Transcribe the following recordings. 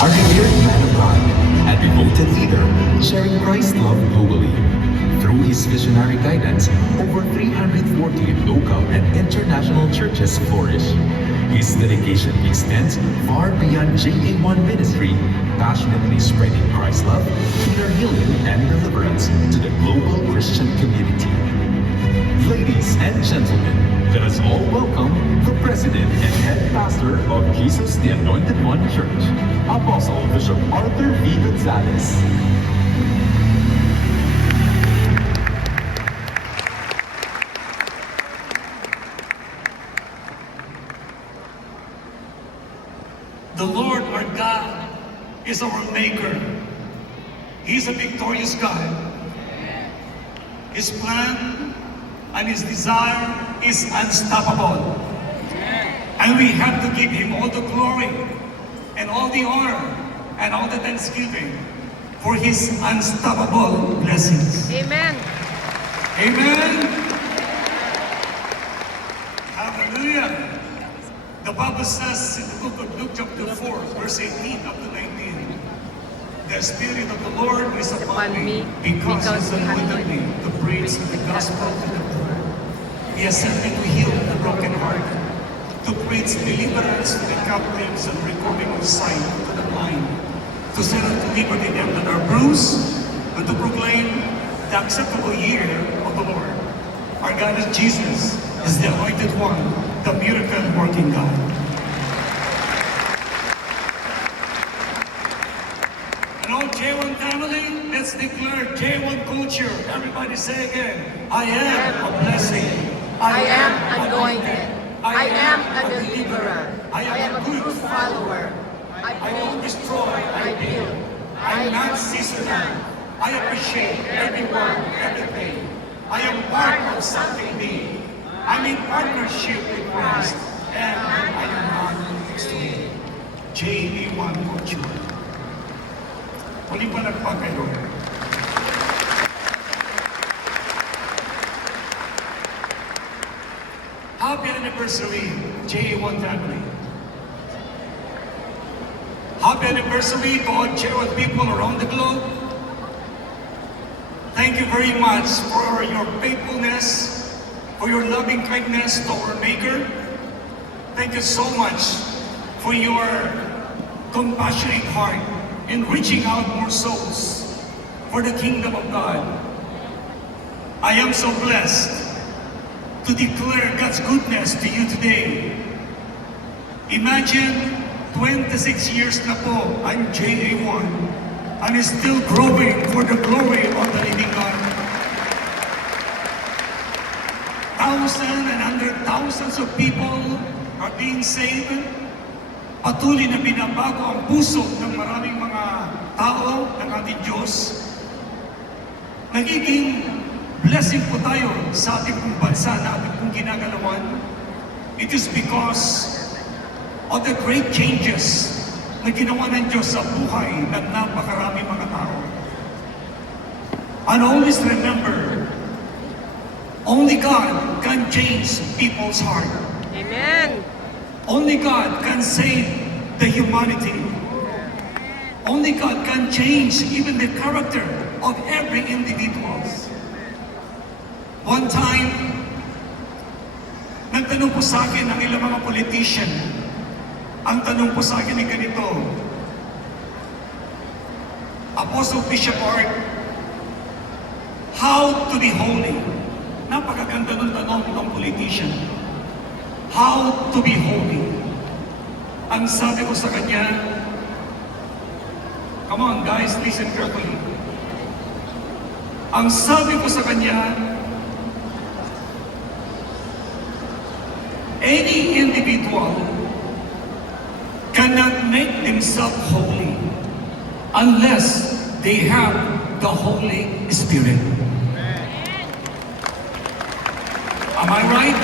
a revered man of God and devoted leader sharing Christ's love globally. Through his visionary guidance, over 340 local and international churches flourish. His dedication extends far beyond JA1 ministry, passionately spreading Christ's love, inner healing, and deliverance to the global Christian community. Ladies and gentlemen, let us all welcome the President and Head Pastor of Jesus the Anointed One Church, Apostle Bishop Arthur V. Gonzalez. The Lord our God is our Maker. He's a victorious God. His plan and His desire is unstoppable. And we have to give Him all the glory and all the honor and all the thanksgiving for His unstoppable blessings. Amen. Amen. Hallelujah. The Bible says in the book of Luke chapter 4, verse 18 up to 19, the Spirit of the Lord is upon me because He has anointed me to preach the gospel to the poor. He has sent me to heal the brokenhearted, to preach deliverance to the captives and recovering of sight to the blind, to set at liberty them that are bruised, and to proclaim the acceptable year of the Lord. Our God is Jesus, is the anointed one, the miracle-working God. And all J1 family, let's declare J1 culture. Everybody say again, I am a blessing. I am anointed. I am a deliverer. I am a good follower. I don't destroy, I build. I'm not seasonal. I appreciate everyone, everything. I am part of something big. I'm in partnership with Christ, and I am not excluded. JB1 Culture. Muli pa nagpakayo. Happy anniversary, JA1 family. Happy anniversary to all JA1 people around the globe. Thank you very much for your faithfulness, for your loving kindness to our Maker. Thank you so much for your compassionate heart in reaching out more souls for the kingdom of God. I am so blessed to declare God's goodness to you today. Imagine 26 years na po, I'm JA1, and is still growing for the glory of the living God. Thousands and hundred thousands of people are being saved. Patuloy na binabago ang puso ng maraming mga tao ng ating Diyos. Nagiging blessing po tayo sa ating pong bansa na ating pong ginagalawan. It is because of the great changes na ginawa ng Diyos sa buhay ng napakaraming mga tao. And always remember, only God can change people's heart. Amen. Only God can save the humanity. Only God can change even the character of every individual. One time, nagtanong po sa akin ang ilang mga politician. Ang tanong po sa akin ay ganito, Apostle Bishop Art, how to be holy? Napakaganda ng tanong ng politician. How to be holy? Ang sabi ko sa kanya, come on guys, listen carefully. Ang sabi ko sa kanya, any individual cannot make themselves holy unless they have the Holy Spirit. Am I right?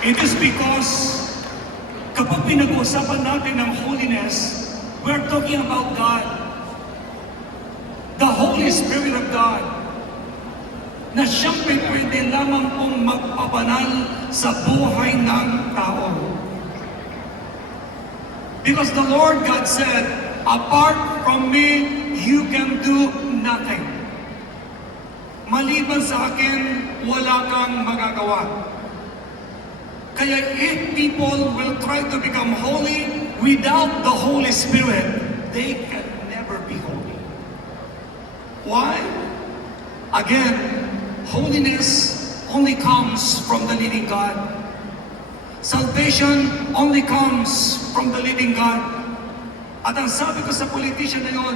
It is because kapag pinag-uusapan natin ng holiness, we're talking about God. The Holy Spirit of God na siyang pwede lamang pong magpabanal sa buhay ng tao. Because the Lord God said, apart from me, you can do nothing. Maliban sa akin, wala kang magagawa. Kaya if people will try to become holy without the Holy Spirit, they can never be holy. Why? Again, holiness only comes from the living God. Salvation only comes from the living God. At ang sabi ko sa politician na yun,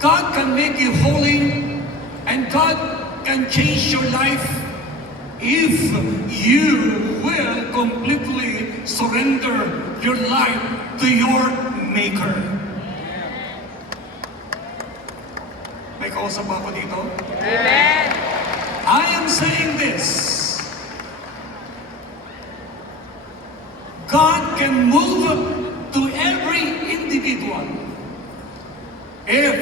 God can make you holy and God can change your life if you will completely surrender your life to your Maker. May kausap ako dito? Amen. I am saying this. God can move to every individual if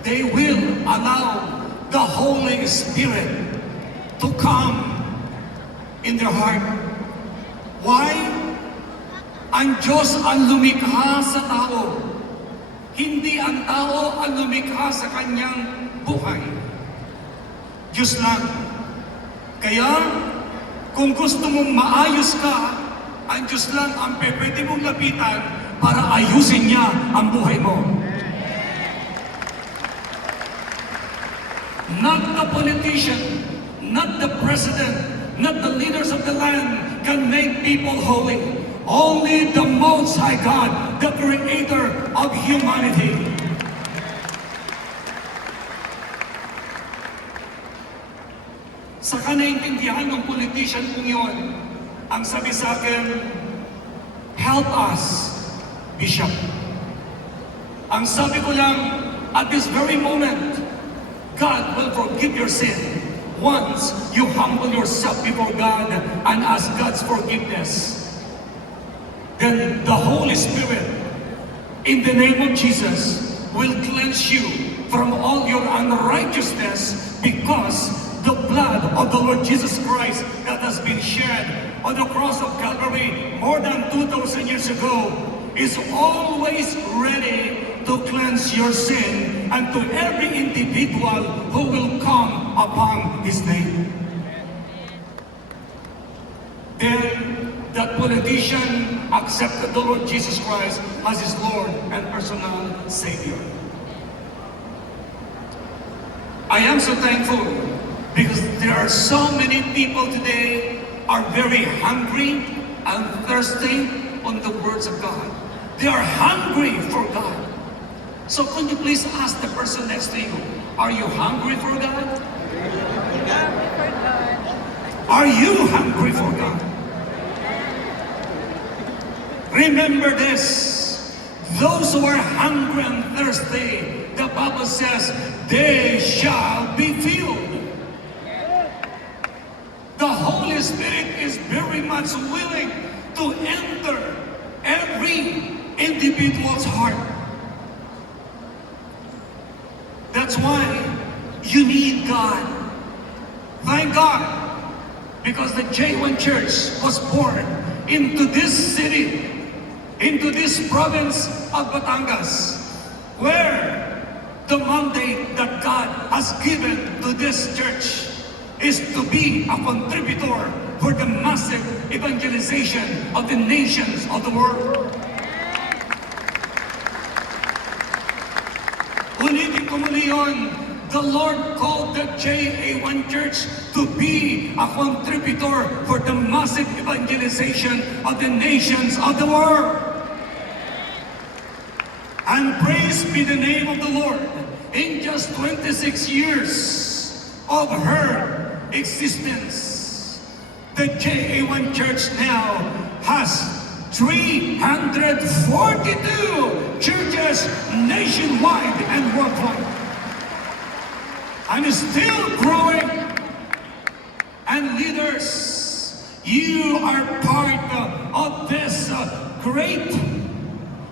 they will allow the Holy Spirit to come in their heart. Why? Ang Diyos ang lumikha sa tao. Hindi ang tao ang lumikha sa kanyang buhay. Diyos lang. Kaya, kung gusto mong maayos ka, ang Diyos lang ang pwede mong lapitan para ayusin niya ang buhay mo. Not the politician, not the president, not the leaders of the land can make people holy. Only the Most High God, the Creator of humanity. Saka naintindihan ng politician kong yun, ang sabi sa akin, help us, Bishop. Ang sabi ko lang, at this very moment, God will forgive your sin once you humble yourself before God and ask God's forgiveness. Then the Holy Spirit, in the name of Jesus, will cleanse you from all your unrighteousness because the blood of the Lord Jesus Christ that has been shed on the cross of Calvary more than 2,000 years ago is always ready to cleanse your sin and to every individual who will come upon His name. Then that politician accepted the Lord Jesus Christ as his Lord and personal Savior. I am so thankful because there are so many people today are very hungry and thirsty on the words of God. They are hungry for God. So could you please ask the person next to you, are you hungry for God? Are you hungry for God? Remember this, those who are hungry and thirsty, the Bible says, they shall be filled. The Holy Spirit is very much willing to enter every individual's heart. That's why you need God. Thank God, because the J1 Church was born into this city, into this province of Batangas, where the mandate that God has given to this church is to be a contributor for the massive evangelization of the nations of the world. Ulitin ko muli yun, the Lord called the JA1 Church to be a contributor for the massive evangelization of the nations of the world. And praise be the name of the Lord. In just 26 years of her existence, the JA1 Church now has 342 churches nationwide and worldwide. And is still growing. And leaders, you are part of this great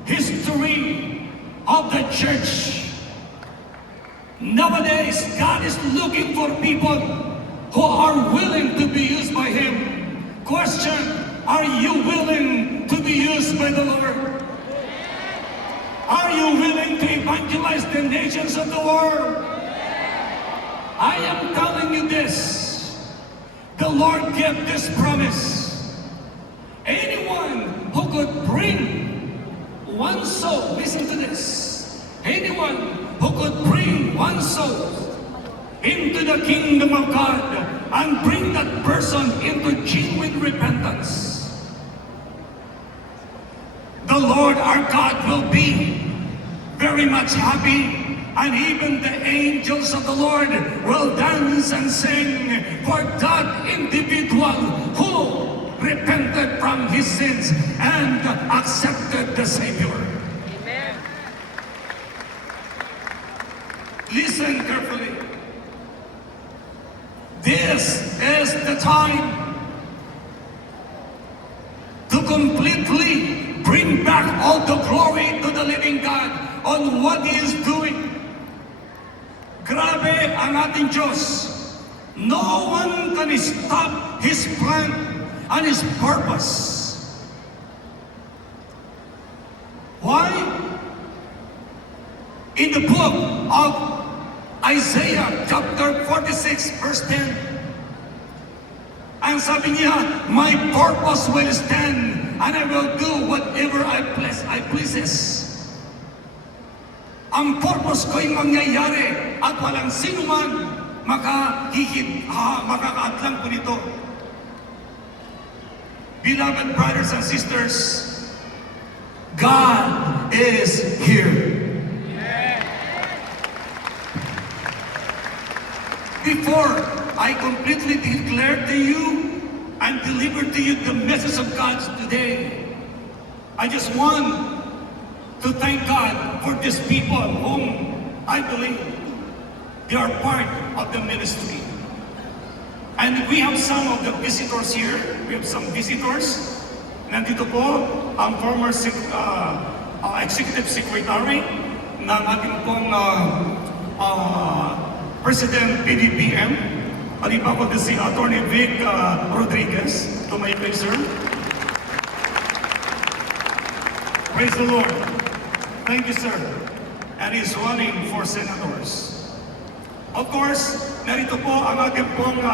history of the church. Nowadays, God is looking for people who are willing to be used by Him. Question, are you willing to be by the Lord? Are you willing to evangelize the nations of the world? I am telling you this. The Lord gave this promise. Anyone who could bring one soul, listen to this. Anyone who could bring one soul into the kingdom of God and bring that person into genuine repentance, the Lord our God will be very much happy, and even the angels of the Lord will dance and sing for that individual who repented from his sins and accepted the Savior. Amen. Listen carefully. This is the time to completely bring back all the glory to the living God on what He is doing. Grabe ang ating Diyos. No one can stop His plan and His purpose. Why? In the book of Isaiah chapter 46 verse 10, ang sabi niya, my purpose will stand and I will do whatever I pleases. Ang purpose ko ay mangyayari at walang sino man makakaatlang po nito. Beloved brothers and sisters, God is here. Before I completely declare to you and deliver to you the message of God today, I just want to thank God for these people whom I believe they are part of the ministry. And we have some of the visitors here. We have some visitors. Nandito po ang former executive secretary ng ating pong President PDBM. Alipa ko si Attorney Vic Rodriguez. To my place, sir. Praise the Lord. Thank you, sir. And he's running for senators. Of course, narito po ang ating pong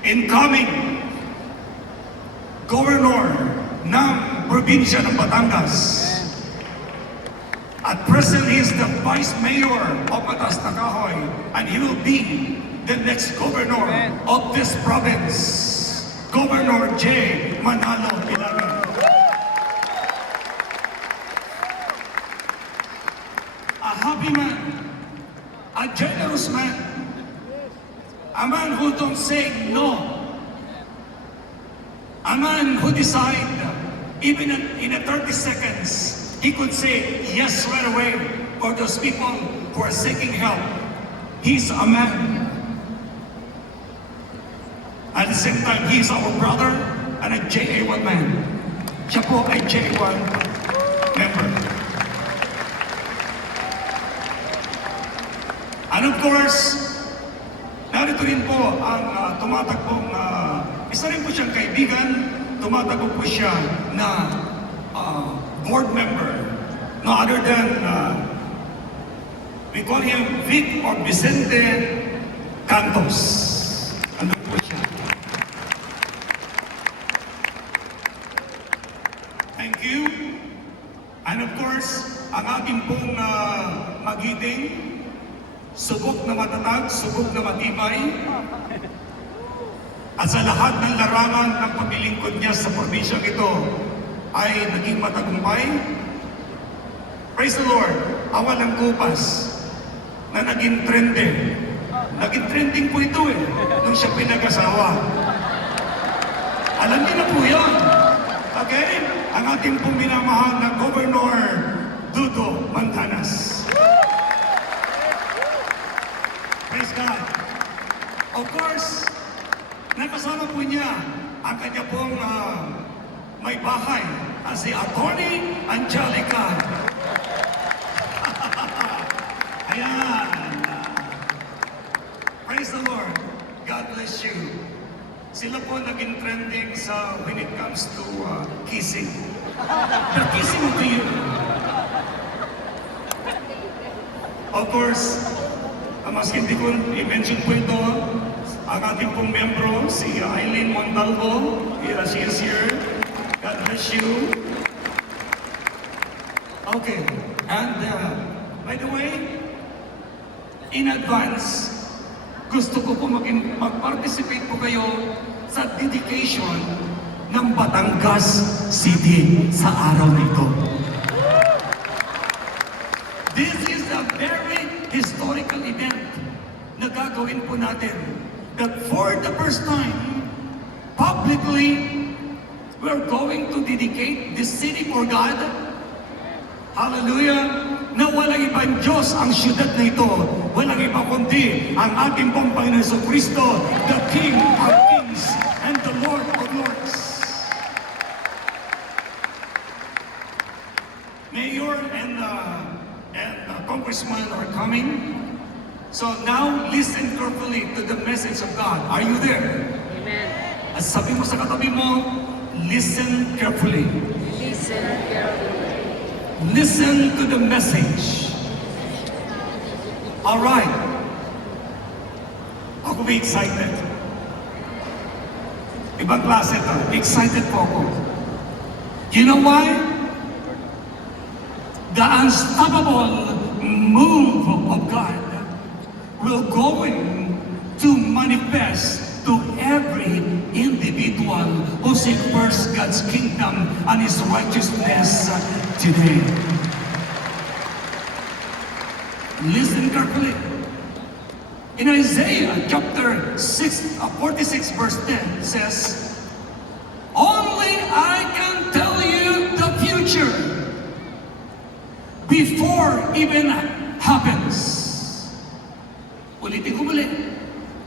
incoming governor ng probinsya ng Batangas. At present, he is the Vice Mayor of Batas Takahoy, and he will be the next governor of this province, Governor J. Manalo Ilagan. A happy man, a generous man, a man who don't say no, a man who decide even in a 30 seconds, he could say yes right away for those people who are seeking help. He's a man. At the same time, he is our brother and a JA1 man. Siya po ay JA1 member. And of course, narito rin po ang tumatagpong, isa rin po siyang kaibigan, tumatagpo po siya na board member, no other than, we call him Vic or Vicente Cantos. Ano po siya? Thank you. And of course, ang ating pong magiting, subok na matatag, subok na matibay, at sa lahat ng larangan ng paglilingkod niya sa probinsyang ito ay naging matagumpay. Praise the Lord, awal ng kupas na naging trending. Naging trending po ito nung siya pinag-asawa. Alam niyo na po yan. Okay? Ang ating pong minamahal na Governor Dudo Mantanas. Praise God. Of course, nakasama po niya ang kanya pong may bahay, si Attorney Angelica. Ayan. Praise the Lord. God bless you. Sila po naging trending sa when it comes to his kissing. The kissing of the year. Of course, mas hindi ko i-mention po ito, ang ating pong membro, si Eileen Montalvo. Yeah, she is here. God bless you. Okay, and by the way, in advance, gusto ko po mag-participate po kayo sa dedication ng Batangas City sa araw na ito. This is a very historical event na gagawin po natin. That for the first time, publicly, we're going to dedicate this city for God. Hallelujah! Na walang ibang Diyos ang syudad na ito. Walang iba kundi ang ating pong Panginoon Jesucristo, the King of Kings and the Lord of Lords. Mayor and Congressman are coming. So now, listen carefully to the message of God. Are you there? Amen. At sabi mo sa katabi mo, listen carefully. Listen carefully. Listen to the message. All right. Ako ba excited? Ibang klase ito. Excited po ako. You know why? The unstoppable move of God will going to manifest to every individual who seeks first God's kingdom and His righteousness today. Listen carefully. In Isaiah chapter 46 verse 10 says, only I can tell you the future before even happens. Ulitin ko muli.